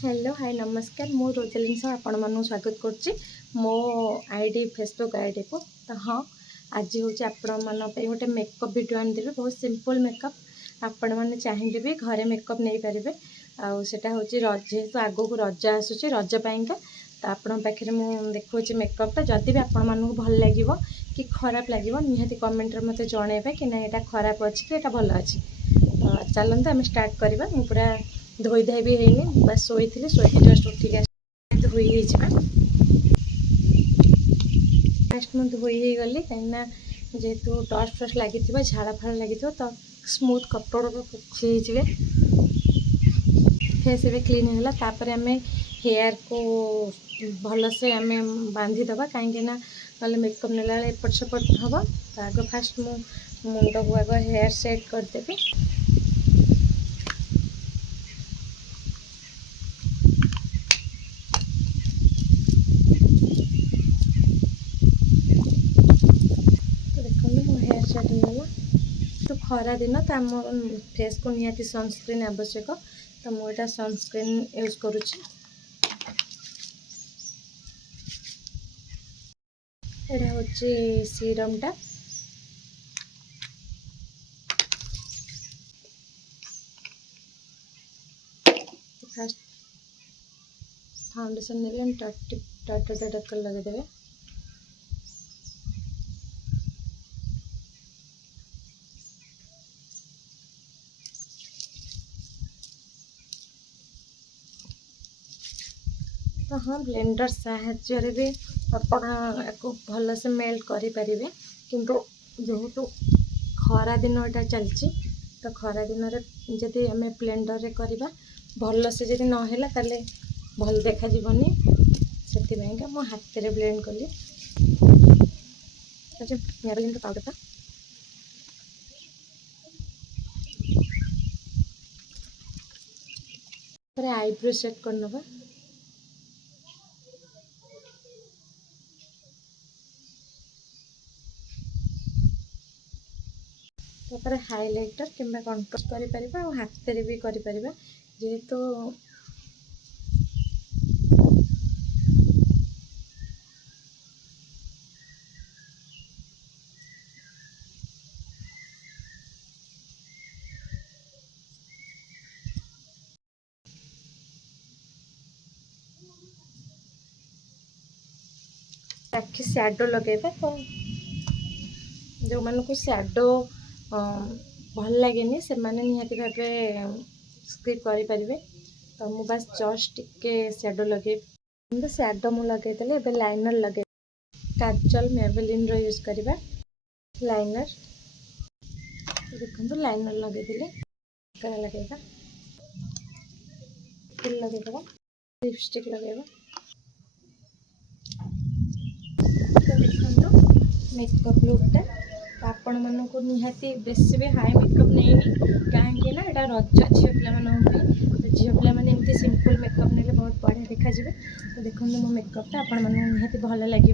Hello hi नमस्कार मु Roslin सह आपण मानू स्वागत करुच्ची मो आईडी फेसबुक आईडी को। तो हाँ आज हूँ आपण मान गोटे मेकअप वीडियो आनी बहुत सिंपल मेकअप आपण मैंने चाहिए भी घरे मेकअप नहीं पारे आटा हूँ जेहेतु आग को रज आसूँ रज पाइंका तो आपण पाखे मुझे देखा मेकअपटा जदि भी आपण मानक भल लगे कि खराब लगे निहाती कमेंट मत जनइबे कि ना यहाँ खराब अच्छी कि भल अच्छी। तो चलते आम स्टार्ट करवा मु पूरा धोई धाई भी हैनी बस शोई जस्ट उठिक धोई फास्ट मुझे धोई गली कहीं जेहेतु डस्ट फस्ट लगी झाड़ा फाड़ा लगी तो स्मूथ कपड़ा पखी फेस भी क्लीन है तापर आम हेयर को भलसे आम बांधीदबा कहीं ना मेकअप नेला एपट सेपट हम तो आग फास्ट मुंड को आग हेयर सेट करदेवी। तो खरा दिन तो आम फेस को निहाती सनस्क्रीन आवश्यक तो मुझे सनस्क्रीन यूज करुच्ची। यहाँ हूँ सीरमटा फास्ट फाउंडेशन ने टाटा लगेदेवे तो हाँ ब्लेंडर साहाय्य भी आपको भल से मेल्ट करें किंतु जेहेतु खरा दिन यहाँ चलती तो खरा दिन जदि आम ब्लेंडर रे करवा भल से जब नहला ताले भल देखा जीवनी से मो हाथ में ब्लेंड कली मेरे पाउडर आईब्रो सेट करनवा तापर हाइलाइटर किंबा कंट्रास्ट करें और हाथ में भी करें जेहेतु आखि सैडो लगेगा तो जो मान को सैडो भल लगे से मैंने निहाती भाव स्किप करें तो मु बस जस्ट टिके सैडो लगे सैडो मु लगेदेली ए लाइनर लगे काजल मेबेलिन रो यूज करवा लाइनर देखो लाइनर लगेदेली लगेगा फिर लगेदेवा लिपस्टिक लगेगा तो देखो मेकअप लुकटा आपण मानक निहाती बेस भी हाई मेकअप नहीं कहीं ना यहाँ रज झील पे झील पे सिंपल मेकअप ने बहुत बढ़िया देखा तो देखो मो मेकअपटा आपण मानक निहाती भल लगे।